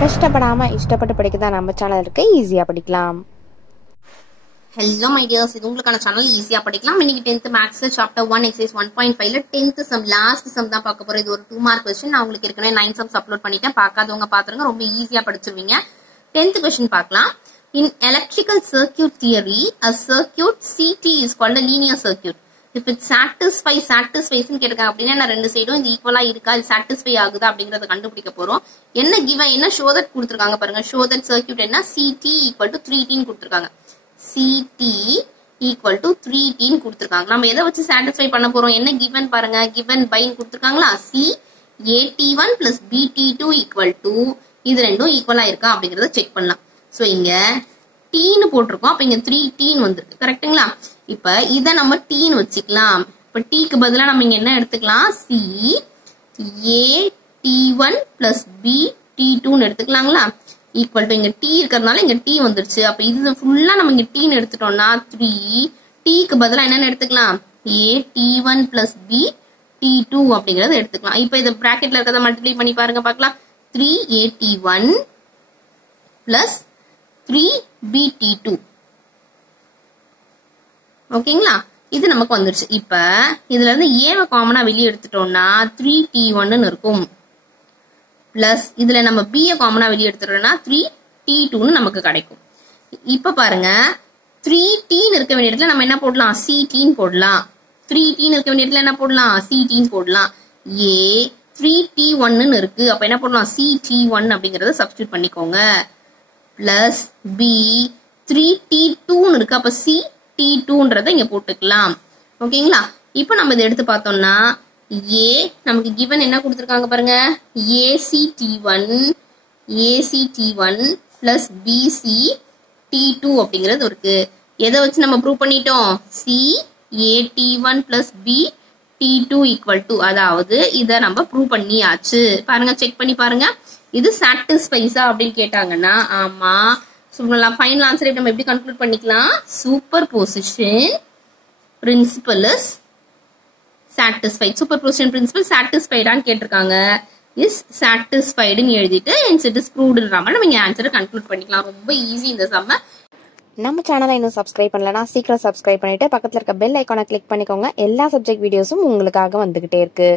கஷ்டப்படாம இஷ்டப்பட்டு படிக்க நம்ம சேனல் இருக்கு, ஈஸியா படிக்கலாம். Hello my dears, இது உங்களுக்கான சேனல் ஈஸியா படிக்கலாம். இன்னைக்கு 10th மேத்ஸ்ல சாப்டர் 1 எக்ஸசைஸ் 1.5ல 10th சம் லாஸ்ட் சம் தான் பார்க்க போறோம். இது ஒரு 2 மார்க் क्वेश्चन. நான் உங்களுக்கு ஏற்கனவே 9 சம்ஸ் அப்லோட் பண்ணிட்டேன். பார்க்காதவங்க பாத்துருங்க, ரொம்ப ஈஸியா படிச்சிருவீங்க. 10th क्वेश्चन பார்க்கலாம். In electrical circuit theory, a circuit CT is called a linear circuit. If it satisfies ன்னு கேட்காங்க அப்படின்னா நான் ரெண்டு சைடும் இது ஈக்குவலா இருக்கா, இது சாட்டிஸ்ஃபை ஆகுதா அப்படிங்கறத கண்டுபிடிக்க போறோம். என்ன கிவன், என்ன ஷோ தட் கொடுத்திருக்காங்க பாருங்க. ஷோ தட் சர்க்யூட் என்ன, CT equal to 3T ன்னு கொடுத்திருக்காங்க. CT equal to 3T ன்னு கொடுத்திருக்காங்க. நம்ம எதை வச்சு சாட்டிஸ்ஃபை பண்ண போறோம், என்ன கிவன் பாருங்க. கிவன் பை கொடுத்திருக்காங்களா, C AT1 plus BT2 equal to இது ரெண்டும் ஈக்குவலா இருக்கா அப்படிங்கறத செக் பண்ணலாம். சோ இங்க T ன்னு போட்டிருக்கோம், அப்ப இங்க 3T ன்னு வந்திருக்கு, கரெக்ட்டுங்களா? இப்ப இத நம்ம T ன்னு வச்சுக்கலாம். இப்ப T க்கு பதிலா நம்ம இங்க என்ன எடுத்துக்கலாம், C AT1 plus BT2 ன்னு எடுத்துக்கலாங்களா. ஈக்குவல் டு இங்க T இருக்கிறதுனால இங்க T வந்துருச்சு. அப்ப இது ஃபுல்லா நம்ம இங்க T ன்னு எடுத்துட்டோம்னா 3T க்கு பதிலா என்னன்னு எடுத்துக்கலாம், AT1 plus BT2 அப்படிங்கறத எடுத்துக்கலாம். இப்ப இத பிராக்கெட்ல இருக்கிறத மல்டிப்ளை பண்ணி பாருங்க பார்க்கலாம். 3AT1 plus 3BT2. ஓகேங்களா, இது நமக்கு வந்துருச்சு. இப்ப இதுல இருந்து ஏவை காமனா வெளியே எடுத்துட்டோம்னா 3T1 ன்னு இருக்கும். பிளஸ் இதுல நம்ம B காமனா வெளியே எடுத்துட்டோம்னா 3T2 ன்னு நமக்கு கிடைக்கும். இப்ப பாருங்க, 3T ன்னு இருக்க வேண்டிய இடத்துல நம்ம என்ன போடலாம், CT ன்னு போடலாம். 3T ன்னு இருக்க வேண்டிய இடத்துல என்ன போடலாம், CT ன்னு போடலாம். A 3T1 ன்னு இருக்கு, அப்ப என்ன போடலாம், CT1 அப்படிங்கறத சப்ஸ்டிட்யூட் பண்ணிக்கோங்க. பிளஸ் B 3T2 ன்னு இருக்கு, அப்ப CT2ன்றத இங்க போட்டுக்கலாம். ஓகேங்களா, இப்போ நம்ம இதை எடுத்து பார்த்தோம்னா A நமக்கு given என்ன கொடுத்திருக்காங்க பாருங்க, ACT1 plus BCT2 அப்படிங்கிறது இருக்கு. எதை வச்சு நம்ம ப்ரூவ் பண்ணிட்டோம், CAT1 plus BT2 equal to, அதாவது இதை நம்ம ப்ரூவ் பண்ணியாச்சு. பாருங்க, செக் பண்ணி பாருங்க. இது சாட்டிஸ்ஃபைஸா அப்படின்னு கேட்டாங்கன்னா ஆமா சொல்லலாம். ஃபைனல் ஆன்சரை நம்ம எப்படி கன்க்ளூட் பண்ணிக்கலாம், superposition principle is satisfied. Superposition principle சாட்டிஸ்ஃபைடான்னு கேட்டிருக்காங்க. இஸ் சாட்டிஸ்ஃபைடுன்னு எழுதிட்டு hence it is proved-ன்ற மாதிரி நம்ம ஆன்சரை கன்க்ளூட் பண்ணிக்கலாம். ரொம்ப ஈஸி இந்த சம்ம. நம்ம சேனலை இன்னும் சப்ஸ்கிரைப் பண்ணலனா சீக்கிரம் சப்ஸ்கிரைப் பண்ணிட்டு பக்கத்துல இருக்க பெல் ஐகானை கிளிக் பண்ணிக்கோங்க. எல்லா சப்ஜெக்ட் வீடியோஸும் உங்களுக்காக வந்துகிட்டே இருக்கு.